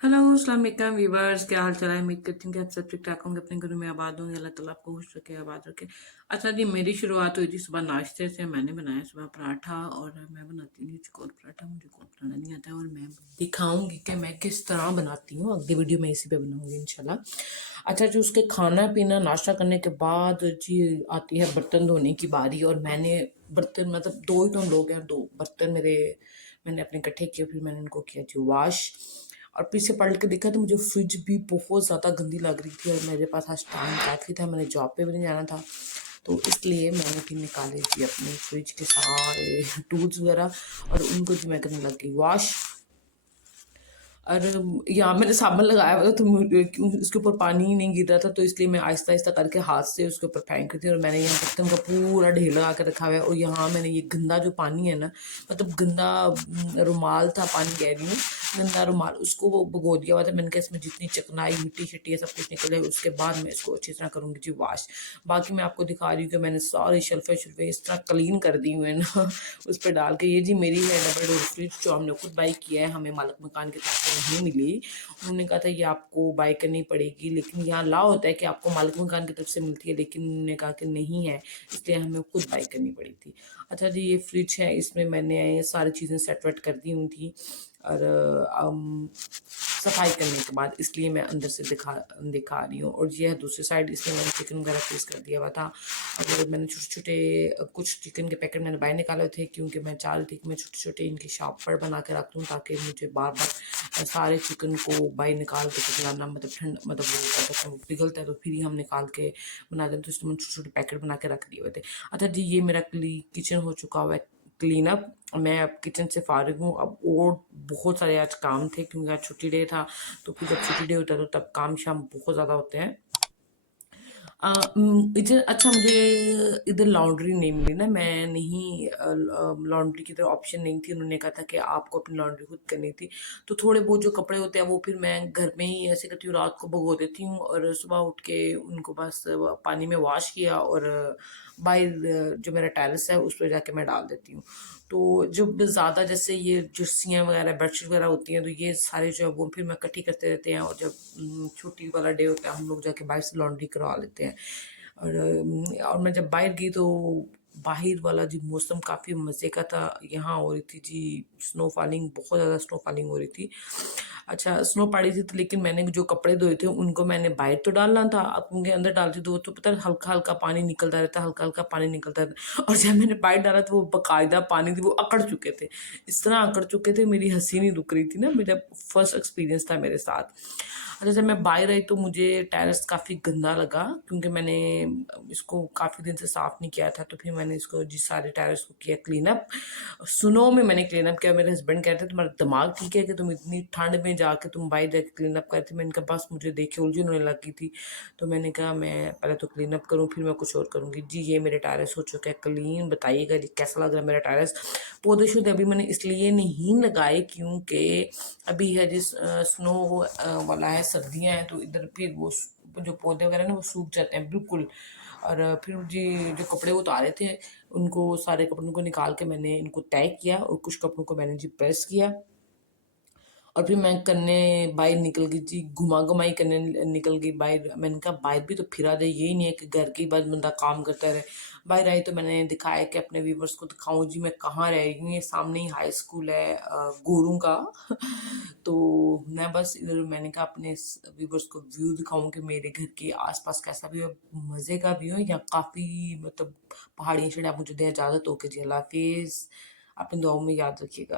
Hello अस्सलाम वालेकुम viewers, क्या हाल चाल है। उम्मीद करती हूँ कि आप सब ठीक ठाक होंगे, अपने घरों में आबाद होंगे। अल्लाह ताला आपको खुश रखे, आबाद रखे। अच्छा जी, मेरी शुरुआत हुई थी सुबह नाश्ते से। मैंने बनाया सुबह पराठा, और मैं बनाती नहीं चकोर पराठा, मुझे कोर बनाना नहीं आता है, और मैं दिखाऊंगी कि मैं किस तरह बनाती हूँ। अगली वीडियो में इसी पे बनाऊंगी इंशाल्लाह। अच्छा जी, उसके खाना पीना नाश्ता करने के बाद जी आती है बर्तन धोने की बारी। और मैंने बर्तन मतलब दो ही तो हम लोग हैं, दो बर्तन मेरे मैंने अपने इकट्ठे किए, फिर मैंने उनको किया जी वॉश। और पीछे पलट के देखा तो मुझे फ्रिज भी बहुत ज़्यादा गंदी लग रही थी, और मेरे पास आज टाइम काफ़ी था, मैंने जॉब पे भी नहीं जाना था, तो इसलिए मैंने फिर निकाले जी अपने फ्रिज के सारे टूल्स वगैरह, और उनको जी मैं करने लग गई वॉश। और यहाँ मैंने साबुन लगाया हुआ था, तो उसके ऊपर पानी ही नहीं गिर रहा था, तो इसलिए मैं आहिस्ता आहिस्ता करके हाथ से उसके ऊपर फेंक रही थी। और मैंने यहाँ बर्तन का पूरा ढेर लगा के रखा हुआ है। और यहाँ मैंने ये गंदा जो पानी है ना, मतलब गंदा रुमाल था, पानी कह रही हूँ, गंदा रुमाल, उसको वो भगो दिया हुआ था। मैंने कहा इसमें जितनी चिकनाई मिट्टी शिट्टी है सब कुछ निकले, उसके बाद मैं इसको अच्छी तरह करूँगी जी वॉश। बाकी मैं आपको दिखा रही हूँ कि मैंने सारे शल्फे शल्फे इस तरह क्लीन कर दी हुए ना उस पर डाल के। ये जी मेरी है डबल डोर फ्रिज, जो हमने खुद बाई किया है, हमें मालिक मकान की तरफ से नहीं मिली। उन्होंने कहा था ये आपको बाई करनी पड़ेगी, लेकिन यहाँ ला होता है कि आपको मालिक मकान की तरफ से मिलती है, लेकिन उन्होंने कहा कि नहीं है, इसलिए हमें खुद बाई करनी पड़ी थी। अच्छा जी, ये फ्रिज है, इसमें मैंने ये सारी चीज़ें सेट वेट कर दी हुई थी। और सफाई करने के बाद इसलिए मैं अंदर से दिखा रही हूँ। और ये है दूसरी साइड, इसमें मैंने चिकन वगैरह फ्रीज कर दिया हुआ था। और मैंने छोटे छोटे कुछ चिकन के पैकेट मैंने बाहर निकाले थे, क्योंकि मैं चाह रही थी कि मैं छोटे छोटे इनकी शॉपर बना के रख दूँ, ताकि मुझे बार बार सारे चिकन को बाहर निकाल के पिघलाना, मतलब ठंड, मतलब वो पिघलता है तो फिर ही हम निकाल के बनाते हैं, तो इसमें छोटे छोटे पैकेट बना के रख दिए हुए थे। अच्छा जी, ये मेरा किचन हो चुका हुआ है क्लीन अप। मैं अब किचन से फारिग हूँ। अब और बहुत सारे आज काम थे, क्योंकि आज छुट्टी डे था, तो फिर जब छुट्टी डे होता है तो तब काम शाम बहुत ज़्यादा होते हैं। इधर अच्छा, मुझे इधर लॉन्ड्री नहीं मिली ना, मैं नहीं, लॉन्ड्री की तरह ऑप्शन नहीं थी। उन्होंने कहा था कि आपको अपनी लॉन्ड्री खुद करनी थी। तो थोड़े बहुत जो कपड़े होते हैं वो फिर मैं घर में ही ऐसे करती हूँ, रात को भगो देती हूँ, और सुबह उठ के उनको बस पानी में वॉश किया, और बाहर जो मेरा टेरेस है उस पर जाके मैं डाल देती हूँ। तो जब ज़्यादा जैसे ये जर्सियाँ वगैरह बेडशीट वगैरह होती हैं, तो ये सारे जो है वो फिर मैं इकट्ठी करते रहते हैं। और जब छुट्टी वाला डे होता है, हम लोग जाके बाहर से लॉन्ड्री करवा लेते हैं। और मैं जब बाहर गई तो बाहर वाला जी मौसम काफ़ी मज़े का था। यहाँ हो रही थी जी स्नो फॉलिंग, बहुत ज़्यादा स्नो फॉलिंग हो रही थी। अच्छा, स्नो पड़ी थी, तो लेकिन मैंने जो कपड़े धोए थे उनको मैंने बाहर तो डालना था, अब उनके अंदर डालती तो वो तो पता है हल्का हल्का पानी निकलता रहता, हल्का हल्का पानी निकलता रहता। और जब मैंने बाहर डाला तो वो बाकायदा पानी थी, वो अकड़ चुके थे, इस तरह अकड़ चुके थे, मेरी हंसी नहीं रुक रही थी ना। मेरा फर्स्ट एक्सपीरियंस था मेरे साथ। अच्छा, जब मैं बाहर आई तो मुझे टेरेस काफ़ी गंदा लगा, क्योंकि मैंने इसको काफ़ी दिन से साफ़ नहीं किया था। तो फिर मैंने इसको जिस सारे टेरेस को किया क्लीन अप, सुनो में मैंने क्लीन अप किया। मेरे हस्बैंड कहते थे तुम्हारा दिमाग ठीक है कि तुम इतनी ठंड में जाके तुम बाहर जाके क्लीन अप करती। मैंने कहा बस मुझे देखे उलझन होने लगी थी, तो मैंने कहा मैं पहले तो क्लीन अप करूँ, फिर मैं कुछ और करूँगी। जी, ये मेरे टेरेस हो चुका है क्लीन। बताइएगा जी कैसा लग रहा है मेरा टेरेस। पौधे शौधे अभी मैंने इसलिए नहीं लगाए, क्योंकि अभी है जिस स्नो वाला है, सर्दियाँ हैं, तो इधर फिर वो जो पौधे वगैरह ना वो सूख जाते हैं बिल्कुल। और फिर जी जो कपड़े उतारे थे, उनको सारे कपड़ों को निकाल के मैंने इनको तय किया, और कुछ कपड़ों को मैंने जी प्रेस किया। और फिर मैं करने बाहर निकल गई जी, घुमा घुमाई करने निकल गई बाहर। मैंने कहा बाहर भी तो फिरा दे, यही नहीं है कि घर के बाद बंदा काम करता रहे। बाहर आई तो मैंने दिखाया कि अपने व्यूवर्स को दिखाऊं जी मैं कहाँ रह रही हूँ। ये सामने ही हाई स्कूल है गोरू का तो मैं बस इधर, मैंने कहा अपने व्यूवर्स को व्यू दिखाऊं कि मेरे घर के आसपास कैसा व्यू है, मज़े का व्यू है। यहाँ काफ़ी मतलब पहाड़ियाँ, आप मुझे दें इजाज़त हो के जी, अल्लाह हाफिज़। अपनी दुआओं में याद रखिएगा।